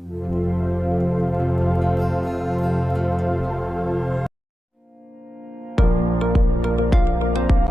you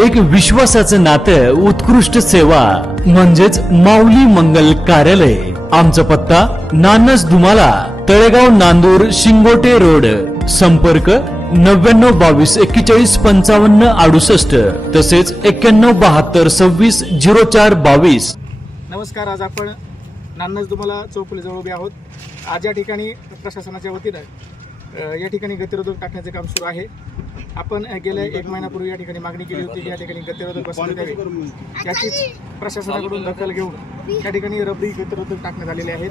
एक विश्वासाचं नातं उत्कृष्ट सेवा म्हणजेच माऊली मंगल कार्यालय. आमचा पत्ता नानस दुमाला तळेगाव नांदूर शिंगोटे रोड. संपर्क नव्याण्णव बावीस एक्केचाळीस पंचावन्न अडुसष्ट. तसेच एक्क्याण्णव बहात्तर सव्वीस झिरो चार बावीस. नमस्कार आज आपण नानस दुमाला चौफुलीजवळ उभे आहोत. आज या ठिकाणी प्रशासनाच्या वतीनं या ठिकाणी गतिरोधक टाकण्याचे काम सुरू आहे. आपण गेल्या एक महिन्यापूर्वी या ठिकाणी मागणी केली होती की या ठिकाणी गतिरोधक बसवण्यात यावे याचीच प्रशासनाकडून दखल घेऊन या ठिकाणी रबरी गतिरोधक टाकण्यात आलेले आहेत.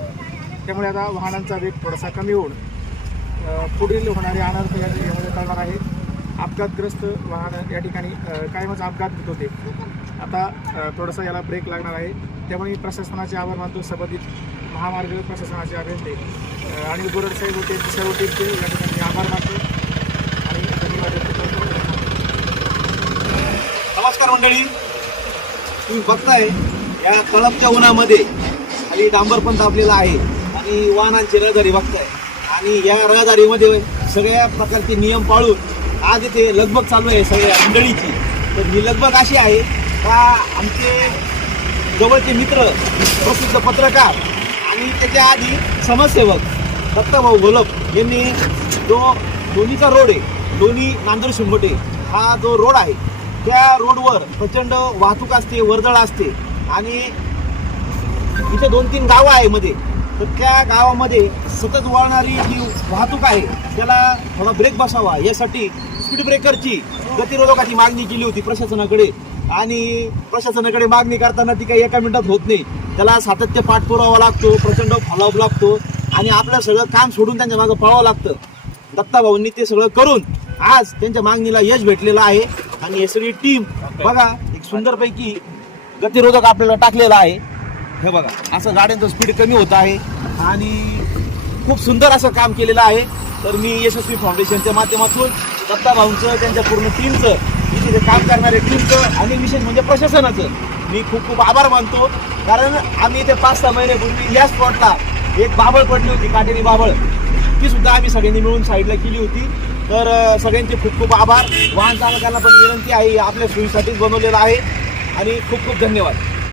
त्यामुळे आता वाहनांचा वेग थोडासा कमी होऊन पुढील होणारे अनर्थ या यामध्ये टळणार आहे अपघातग्रस्त वाहन या ठिकाणी कायमच अपघात होत होते. आता थोडासा याला ब्रेक लागणार आहे. त्यामुळे प्रशासनाचे आभार मानतो संबंधित महामार्ग प्रशासनाचे अभियंते आणि अनिल साहेब होते सर्व टीमचे या ठिकाणी आभार मानतो. आणि धन्यवाद नमस्कार मंडळी. तुम्ही बघताय या कळपच्या उन्हामध्ये खाली डांबर पण दाबलेला आहे. आणि वाहनांची रहदारी बघताय. आणि या रहदारीमध्ये सगळ्या प्रकारचे नियम पाळून आज इथे लगबग चालू आहे सगळ्या मंडळीची. तर ही लगबग अशी आहे का आमचे जवळचे मित्र प्रसिद्ध पत्रकार आणि त्याच्या आधी समाजसेवक दत्ताभाऊ घोलप यांनी जो दोन्हीचा रोड आहे दोन्ही नांदूर शिंगोटे हा जो रोड आहे त्या रोडवर प्रचंड वाहतूक असते वर्दळ असते आणि इथे दोन तीन गावं आहे मध्ये. तर त्या गावामध्ये सतत वळणारी जी वाहतूक आहे त्याला थोडा ब्रेक बसावा. यासाठी स्पीड ब्रेकरची गतिरोधकाची मागणी केली होती प्रशासनाकडे. आणि प्रशासनाकडे मागणी करताना ती काही एका मिनिटात होत नाही. त्याला सातत्य पाठपुरावा लागतो प्रचंड फॉलोअप लागतो आणि आपलं सगळं काम सोडून त्यांच्या मागं पळावं लागतं. दत्ताभाऊंनी ते सगळं करून आज त्यांच्या मागणीला यश भेटलेलं आहे आणि हे सगळी टीम बघा एक सुंदरपैकी गतिरोधक आपल्याला टाकलेला आहे. हे बघा असं गाड्यांचं स्पीड कमी होत आहे आणि खूप सुंदर असं काम केलेलं आहे. तर मी यशस्वी फाउंडेशनच्या माध्यमातून दत्ताभाऊंचं त्यांच्या पूर्ण टीमचं तिथे काम करणाऱ्या टीमचं आणि विशेष म्हणजे प्रशासनाचं. मी खूप खूप आभार मानतो. कारण आम्ही इथे पाच सहा महिन्यापूर्वी या स्पॉटला एक बाबळ पडली होती काटेरी बाबळ. ती सुद्धा आम्ही सगळ्यांनी मिळून साईडला केली होती. तर सगळ्यांचे खूप खूप आभार. वाहन चालकांना पण विनंती आहे आपल्या सोयीसाठीच बनवलेलं आहे. आणि खूप खूप धन्यवाद.